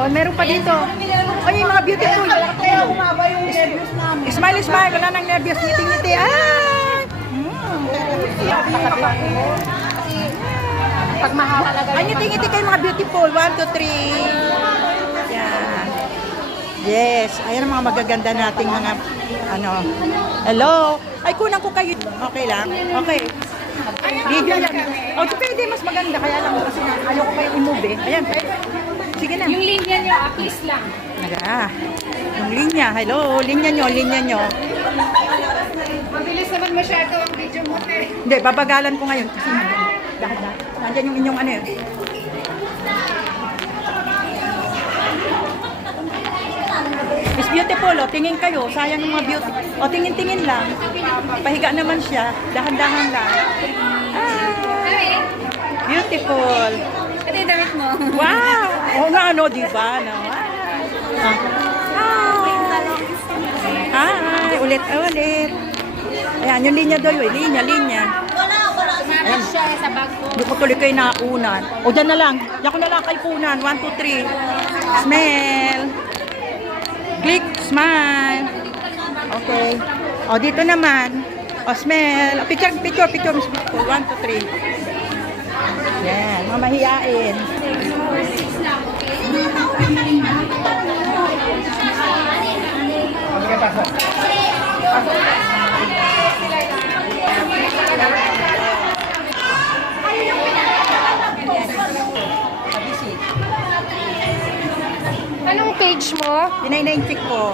Oh, meron pa dito. Ay, yung mga beautiful. Smile, smile. Wala nang nervyos. Ngiti-ngiti. Ay! Pag mahal talaga. Ay, ngiti-ngiti kayo mga beautiful. 1, 2, 3. Yan. Yes. Ayan ang mga magaganda nating mga ano. Hello. Ay, kunan ko kayo. Okay lang. Okay. Video lang. O, pwede mas maganda. Kaya lang kasi ayoko kayo i-move eh. Ayan. Sige na. Yung linya niyo, please lang. Naga. Yung linya. Hello. Linya nyo. Linya nyo. Mabilis naman masyado ang video mo, te. Hindi, babagalan ko ngayon. Kasi dahan-dahan. Nandiyan yung inyong ano yun. It's beautiful, oh. Tingin kayo. Sayang yung mga beauty. O, tingin-tingin lang. Pahiga naman siya. Dahan-dahan lang. Ah, beautiful. Ito yung damit mo. Wow! Oo nga, ano, di ba? No? Hi! Ulit. Ayan, yung linya doon. Linya. Ayan siya sa bag ko. Hindi ko tuloy kayo naunan. O, dyan na lang. Diyan ko na lang kayo punan. 1, 2, 3. Smell. Click. Smile. Okay. O, dito naman. O, smell. Picture. 1, 2, 3. Yan. Mamahiyain. Anong page mo? Pinay-chick po.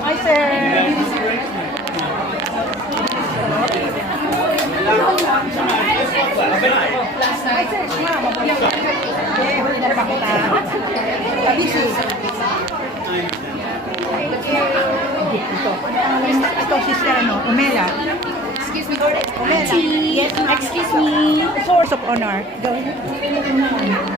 Hi, sir. Kabisi. Ito, sister, ano? Umela. Excuse me. Umela. Yes, excuse me. Source of honor. Gawin.